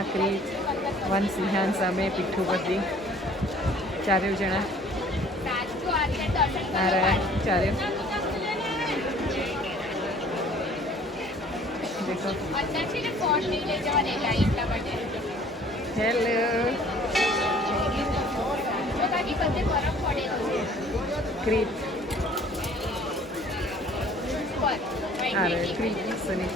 સાન્યા, ક્રીત, વંશ, વિહાન, સામે પીઠુપતિ, ચારેય જણા આ રહ્યા. ચારેય દેખો. હેલો. ક્રીત આ રહ્યા. ક્રીત, સની.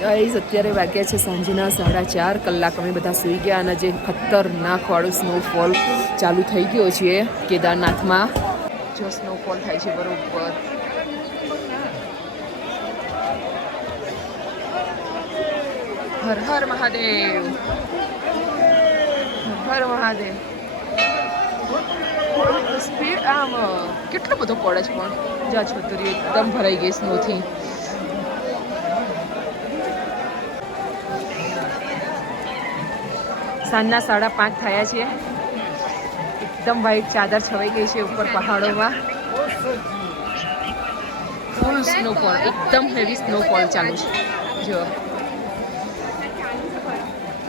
ગાઈઝ અત્યારે વાગ્યા છે સાંજના 4:30 કલાક. અમે બધા સૂઈ ગયા અને જે ખતરનાક વાળો સ્નોફોલ ચાલુ થઈ ગયો છે કેદારનાથમાં. જો સ્નોફોલ થાય છે બરોબર. હર હર મહાદેવ, હર મહાદેવ. સ્પીડ આમ કેટલો બધો પડે છે પણ જા છોતરી એકદમ ભરાઈ ગઈ સ્નોથી. સાંજના 5:30 થયા છે. એકદમ વ્હાઈટ ચાદર છવાઈ ગઈ છે ઉપર પહાડોમાં. ફૂલ સ્નોફોલ, એકદમ હેવી સ્નોફોલ ચાલુ છે. જો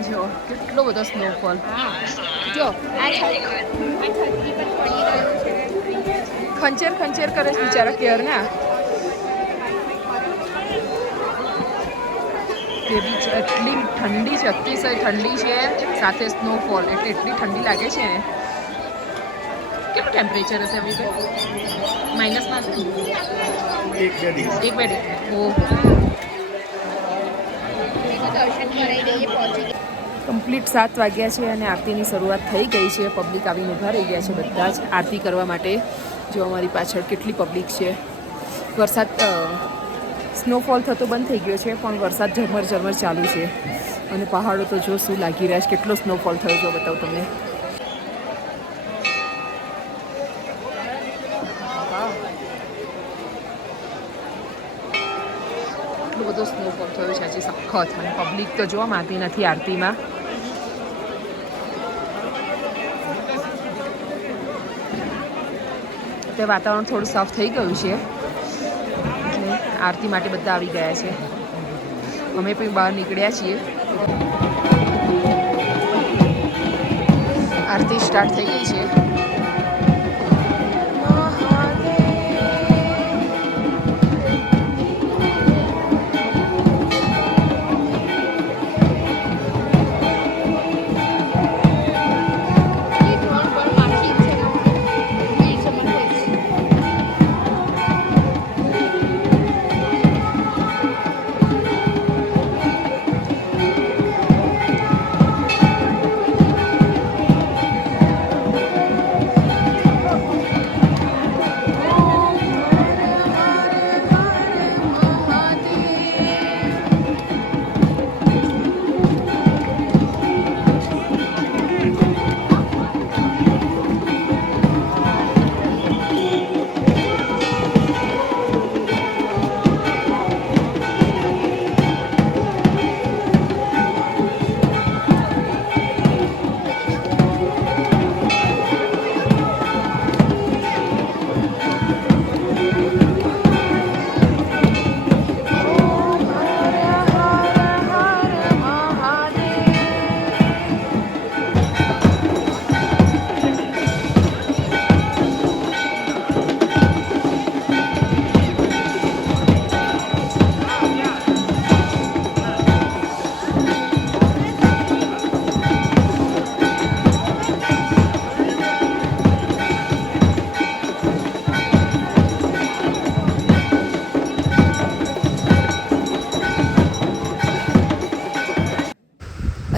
જો કેટલો બધો સ્નોફોલ. જો ખંચેર ખંચેર કરે છે બિચારા કેર ના. એટલી ઠંડી છે, અતિશય ઠંડી છે, સાથે સ્નોફોલ એટલે એટલી ઠંડી લાગે છે ને. કેટલું ટેમ્પરેચર હશે અભી તો? માઇનસમાં છે? 1-2 ડિગ્રી. ઓહો. કમ્પ્લીટ 7 વાગ્યા છે અને આરતીની શરૂઆત થઈ ગઈ છે. પબ્લિક આવીને ઊભા રહી ગયા છે બધા જ આરતી કરવા માટે. જો અમારી પાછળ કેટલી પબ્લિક છે. વરસાદ સ્નોફોલ થતો બંધ થઈ ગયો છે પણ વરસાદ ઝરમર ઝરમર ચાલુ છે. અને પહાડો તો જો શું લાગી રહ્યા છે, કેટલો સ્નોફોલ થયો જો બતાવું તમને. એટલો બધો સ્નોફોલ થયો છે આજે સખત. અને પબ્લિક તો જોવા માંગતી નથી આરતીમાં. તે વાતાવરણ થોડું સાફ થઈ ગયું છે. આરતી માટે બધા આવી ગયા છે. અમે પણ બહાર નીકળ્યા છીએ. આરતી સ્ટાર્ટ થઈ ગઈ છે.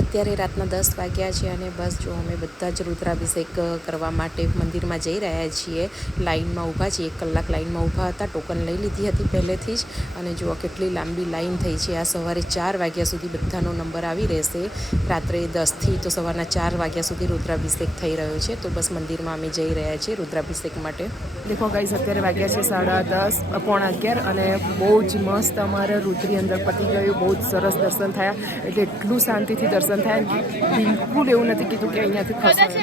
અત્યારે રાતના 10 વાગ્યા છે અને બસ જો અમે બધા જ રુદ્રાભિષેક કરવા માટે મંદિરમાં જઈ રહ્યા છીએ. લાઇનમાં ઊભા છીએ, 1 કલાક લાઇનમાં ઊભા હતા. ટોકન લઈ લીધી હતી પહેલેથી જ. અને જુઓ કેટલી લાંબી લાઇન થઈ છે. આ સવારે 4 વાગ્યા સુધી બધાનો નંબર આવી રહેશે. રાત્રે 10થી તો સવારના 4 વાગ્યા સુધી રુદ્રાભિષેક થઈ રહ્યો છે. તો બસ મંદિરમાં અમે જઈ રહ્યા છીએ રુદ્રાભિષેક માટે. દેખો ગાઈસ, અત્યારે વાગ્યા છે 10:30, 11:15 અને બહુ જ મસ્ત અમારે રુદ્રી અંદર પતી ગયું. બહુ જ સરસ દર્શન થયા. એટલે એટલું શાંતિથી દર્શન થયા. બિલકુલ એવું નથી કીધું કે અહીંયાથી ખસવાનું.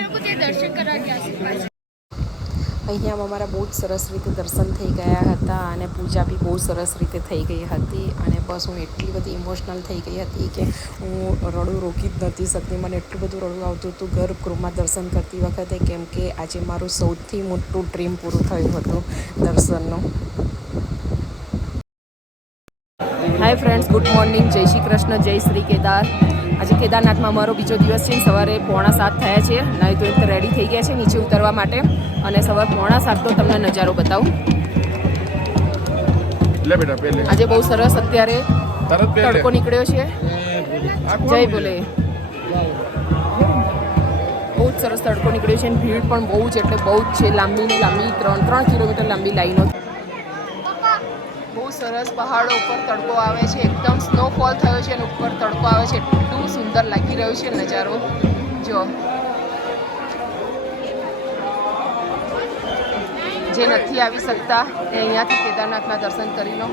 અહીંયા અમારા બહુ જ સરસ રીતે દર્શન થઈ ગયા હતા અને પૂજા બી બહુ સરસ રીતે થઈ ગઈ હતી. અને બસ હું એટલી બધી ઇમોશનલ થઈ ગઈ હતી કે હું રડું રોકી જ નથી શકતી. મને એટલું બધું રડવું આવતું હતું ગર્ભગૃહમાં દર્શન કરતી વખતે, કેમ કે આજે મારું સૌથી મોટું ડ્રીમ પૂરું થયું હતું દર્શનનું. હાય ફ્રેન્ડ્સ, ગુડ મોર્નિંગ, જય શ્રી કૃષ્ણ, જય શ્રી કેદાર. આજે કેદારનાથમાં અમારો બીજો દિવસ છે. સવારે 6:45 થયા છે. નાઈ તો એક રેડી થઈ ગયા છે નીચે ઉતરવા માટે અને સવાર 6:45 તો તમને નજારો બતાવું. આજે બહુ સરસ અત્યારે તડકો નીકળ્યો છે. જય બોલે. બહુ જ સરસ તડકો નીકળ્યો છે અને ભીડ પણ બહુ જ એટલે બહુ જ છે. લાંબી 3 કિલોમીટર લાંબી લાઈનો. બહુ સરસ પહાડો ઉપર તડકો આવે છે. એકદમ સ્નોફોલ થયો છે અને ઉપર તડકો આવે છે. એટલું સુંદર લાગી રહ્યું છે નજારો. જો જે નથી આવી શકતા એ અહીંયાથી કેદારનાથના દર્શન કરી લો.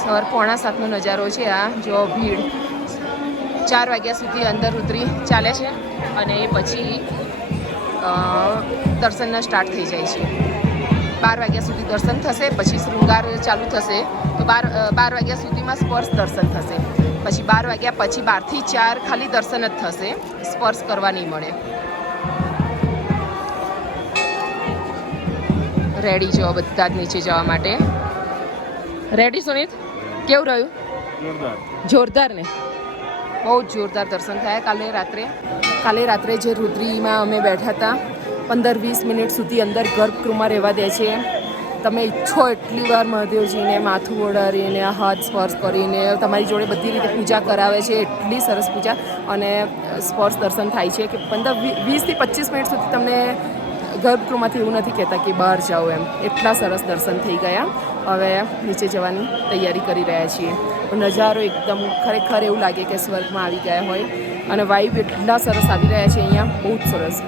સવાર 6:45 નજારો છે આ. જો ભીડ 4 વાગ્યા સુધી અંદર ઉતરી ચાલે છે અને એ પછી દર્શનના સ્ટાર્ટ થઈ જાય છે. 12 વાગ્યા સુધી દર્શન થશે, પછી શૃંગાર ચાલુ થશે. તો 12 વાગ્યા સુધીમાં સ્પર્શ દર્શન થશે. પછી 12 વાગ્યા પછી 12 થી 4 ખાલી દર્શન જ થશે, સ્પર્શ કરવા નહીં મળે. રેડી જો બધા જ નીચે જવા માટે. રેડી સુનિત? કેવું રહ્યું? જોરદાર ને? બહુ જ જોરદાર દર્શન થયા કાલે રાત્રે જે રુદ્રીમાં અમે બેઠા હતા. 15-20 મિનિટ સુધી અંદર ગર્ભગૃહમાં રહેવા દે છે. તમે ઈચ્છો એટલી વાર મહાદેવજીને માથું ઓડારીને, હાથ સ્પર્શ કરીને, તમારી જોડે બધી રીતે પૂજા કરાવે છે. એટલી સરસ પૂજા અને સ્પર્શ દર્શન થાય છે કે 20 થી 25 મિનિટ સુધી તમને ગર્ભગૃહમાંથી એવું નથી કહેતા કે બહાર જાઓ એમ. એટલા સરસ દર્શન થઈ ગયા. હવે નીચે જવાની તૈયારી કરી રહ્યા છીએ. નજારો એકદમ ખરેખર એવું લાગે કે સ્વર્ગમાં આવી ગયા હોય અને વાઇબ એટલા સરસ આવી રહ્યા છે અહીંયા. બહુ જ સરસ.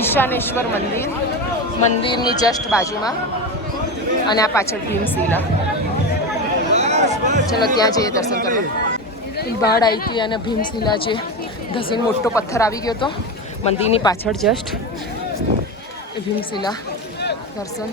ઈશાનેશ્વર મંદિરની જસ્ટ બાજુમાં અને આ પાછળ ભીમશિલા. ચલો ત્યાં જઈએ દર્શન કરવા. બાળ આવી હતી અને ભીમશિલા જે ધસીને મોટો પથ્થર આવી ગયો હતો મંદિરની પાછળ જસ્ટ ભીમશિલા દર્શન.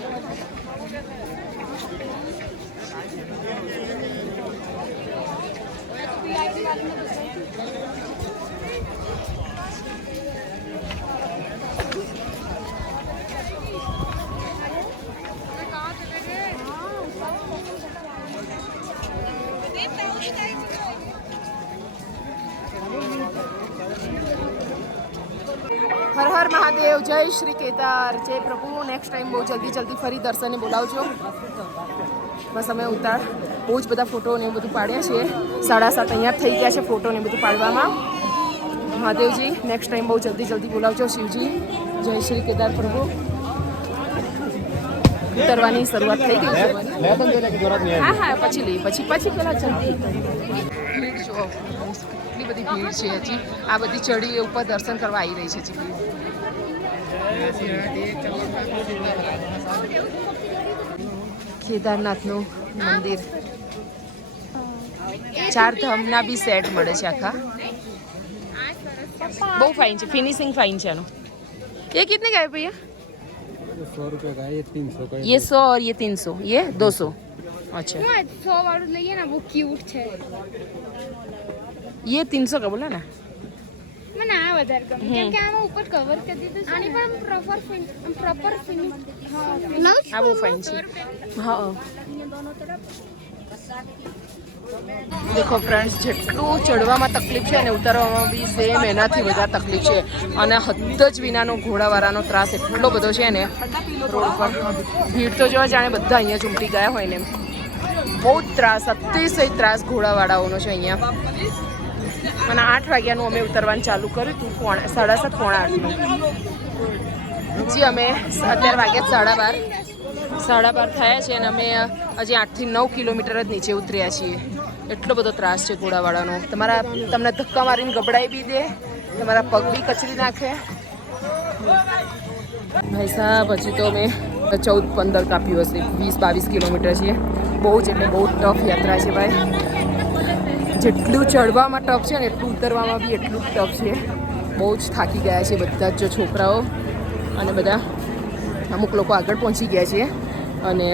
હર હર મહાદેવ, જય શ્રી કેદાર, જય પ્રભુ. નેક્સ્ટ ટાઈમ બહુ જલ્દી ફરી દર્શને બોલાવજો. બસ અમે બહુ જ બધા ફોટો ને બધું પાડ્યા છે. 7:30 અહીંયા થઈ ગયા છે ફોટો ને બધું પાડવામાં. મહાદેવજી નેક્સ્ટ ટાઈમ બહુ જલ્દી બોલાવજો. શિવજી, જય શ્રી કેદાર પ્રભુ. ઉતરવાની શરૂઆત થઈ ગઈ છે. હા પછી લઈ પછી પેલા જલ્દી. જો એટલી બધી ભીડ છે હજી. આ બધી ચડી ઉપર દર્શન કરવા આવી રહી છે હજી ભીડ. કેદારનાથનું મંદિર 4 ધામના બી સેટ મળે છે આખા. બહુ ફાઇન છે, ફિનિશિંગ ફાઇન છે એનું. ये कितने का है भैया? 100 रुपये का है, ये 300 का है. ये 100 और ये 300, ये 200. अच्छा 100 वाળું લઈએ ને, બહુ ક્યુટ છે. ये 300 का बोला ना? મને આ વધારે ગમે કેમ કે આમાં ઉપર કવર કરી દીધું છે. આની પણ પ્રોપર ફિનિશ. આ બહુ ફાઇન છે. હા દેખો ફ્રેન્ડ્સ, જેટલું ચડવામાં તકલીફ છે અને ઉતારવામાં બી સેમ એનાથી વધારે તકલીફ છે. અને હદ જ વિનાનો ઘોડાવાળાનો ત્રાસ એટલો બધો છે ને રોડ પર. ભીડ તો જોવા જાણે બધા અહીંયા જ ઉમટી ગયા હોય ને. બહુ જ ત્રાસ, અતિશય ત્રાસ ઘોડાવાળાઓનો છે અહીંયા. અને 8 વાગ્યાનું અમે ઉતરવાનું ચાલુ કર્યું હતું, 7:30 પોણા 8નું. જી અમે અત્યારે વાગ્યા 12:30 થયા છે અને અમે હજી 8 થી 9 કિલોમીટર જ નીચે ઉતર્યા છીએ. એટલો બધો ત્રાસ છે ઘોડાવાળાનો. તમને ધક્કા મારીને ગબડાઈ બી દે, તમારા પગ બી કચરી નાખે. ભાઈ સાહેબ હજી તો અમે 14-15 કાપ્યું હશે. 20-22 કિલોમીટર છે. બહુ જ એટલે બહુ ટફ યાત્રા છે ભાઈ. જેટલું ચડવામાં ટફ છે ને એટલું ઉતરવામાં બી એટલું જ ટફ છે. બહુ જ થાકી ગયા છે બધા જ છોકરાઓ અને બધા. અમુક લોકો આગળ પહોંચી ગયા છે અને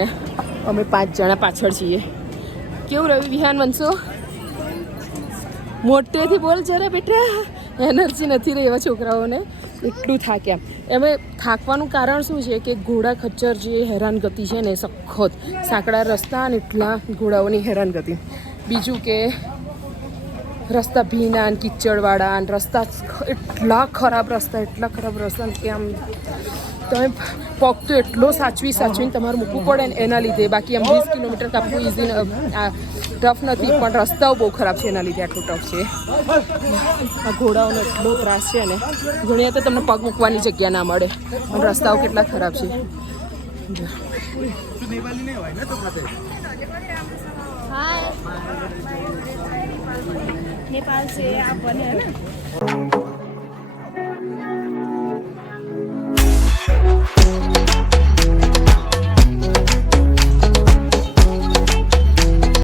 અમે 5 જણા પાછળ છીએ. કેવું રહ્યું વિહાન વંશો? મોટેથી બોલ જરા બેટા, એનર્જી નથી રહી એવા છોકરાઓને, એટલું થાક્યા. એમાં થાકવાનું કારણ શું છે કે ઘોડા ખચ્ચર જે હેરાનગતિ છે ને સખત, સાંકડા રસ્તા અને એટલા ઘોડાઓની હેરાનગતિ. બીજું કે રસ્તા ભીના અને કિચડવાળા અને રસ્તા એટલા ખરાબ રસ્તા કે આમ તમે પગ તો એટલો સાચવીને તમારે મૂકવું પડે ને એના લીધે. બાકી આમ 20 કિલોમીટર કાપવું ઇઝી ટફ નથી, પણ રસ્તાઓ બહુ ખરાબ છે એના લીધે આટલું ટફ છે. આ ઘોડાઓનો એટલો ત્રાસ છે ને, ઘણી તો તમને પગ મૂકવાની જગ્યા ના મળે, પણ રસ્તાઓ કેટલા ખરાબ છે. नेपाल से आप बने हैं ना?